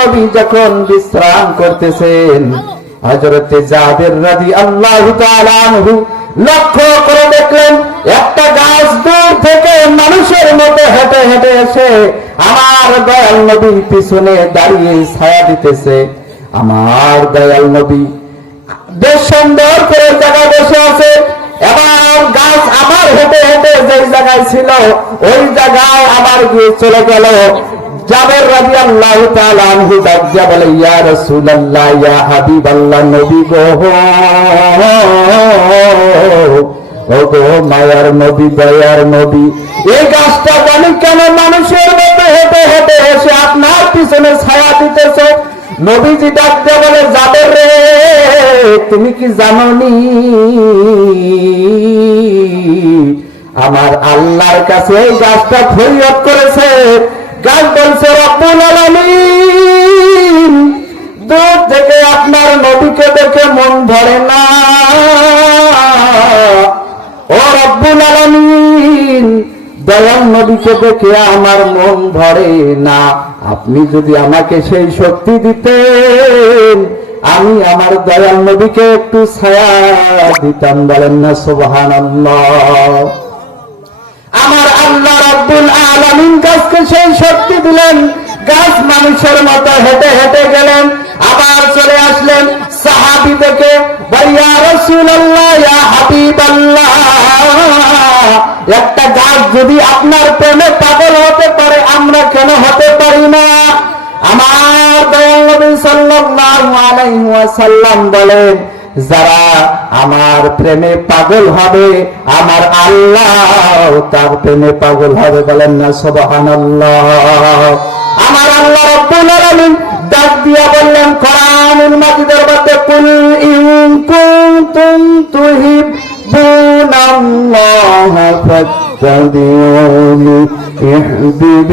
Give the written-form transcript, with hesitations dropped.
নবী যখন বিশ্রাম করতেছেন, হযরতে জাবের রাদিয়াল্লাহু তাআলা আনহু লক্ষ্য করে দেখলেন একটা গাছ দূর থেকে মানুষের মতো হেঁটে হেঁটে এসে আমার দয়াল নবীর পিছনে দাঁড়িয়ে ছায়া দিতেছে। আমার দয়াল নবী বেশ সুন্দর করে জায়গা বসে আছে। এবার গাছ আবার হেঁটে হেঁটে যে জায়গায় ছিল ওই জায়গায় আবার গিয়ে চলে গেল। জাবের রাদিয়াল্লাহু তাআলা আনহু ডাক দিয়া বলে, ইয়া রাসূলুল্লাহ, ইয়া হাবিবাল্লাহ, নবী গো, ওগো মায়ার নবী, দয়ার নবী, এই গাছটা জানি কেন মানুষের মতো হেঁটে হেঁটে এসে আপনার পিছনে ছায়া দিতেছে। নবীজি ডাক দিয়া বলে, জাবের রে, তুমি কি জানোনি আমার আল্লাহর কাছে এই গাছটা ফরিয়াদ করেছে? গাছ বলছে, রব্বুল আলামিন, দূর থেকে আপনার নবীকে দেখে মন ভরে না। ও রব্বুল আলামিন, দয়াল নবীকে দেখে আমার মন ভরে না। আপনি যদি আমাকে সেই শক্তি দিতেন, আমি আমার দয়াল নবীকে একটু ছায়া দিতাম। বলেন না সুবহানাল্লাহ। আমার আল্লাহ রাব্বুল আলামিন গাছকে সেই শক্তি দিলেন। গাছ মানুষের মতো হেঁটে হেঁটে গেলেন, আবার চলে আসলেন সাহাবী থেকে, ইয়া রাসূলুল্লাহ, ইয়া হাবিবাল্লাহ, একটা গাছ যদি আপনার প্রেমে পাগল হতে পারে, আমরা কেন হতে পারি না? আমার দয়াল নবী সাল্লাল্লাহু আলাইহি ওয়াসাল্লাম বলেন, যারা আমার প্রেমে পাগল হবে, আমার আল্লাহ তার প্রেমে পাগল হবে। বলেন না সুবহানাল্লাহ। আমার আল্লাহ রাব্বুল আলামিন ডাক দিয়া বললেন কোরআনুল মাজিদের মধ্যে, কুল ইন কুনতুম তুহিব্বুনাল্লাহ ফাত্তাবিউনি ইহবিবকুমুল্লাহ।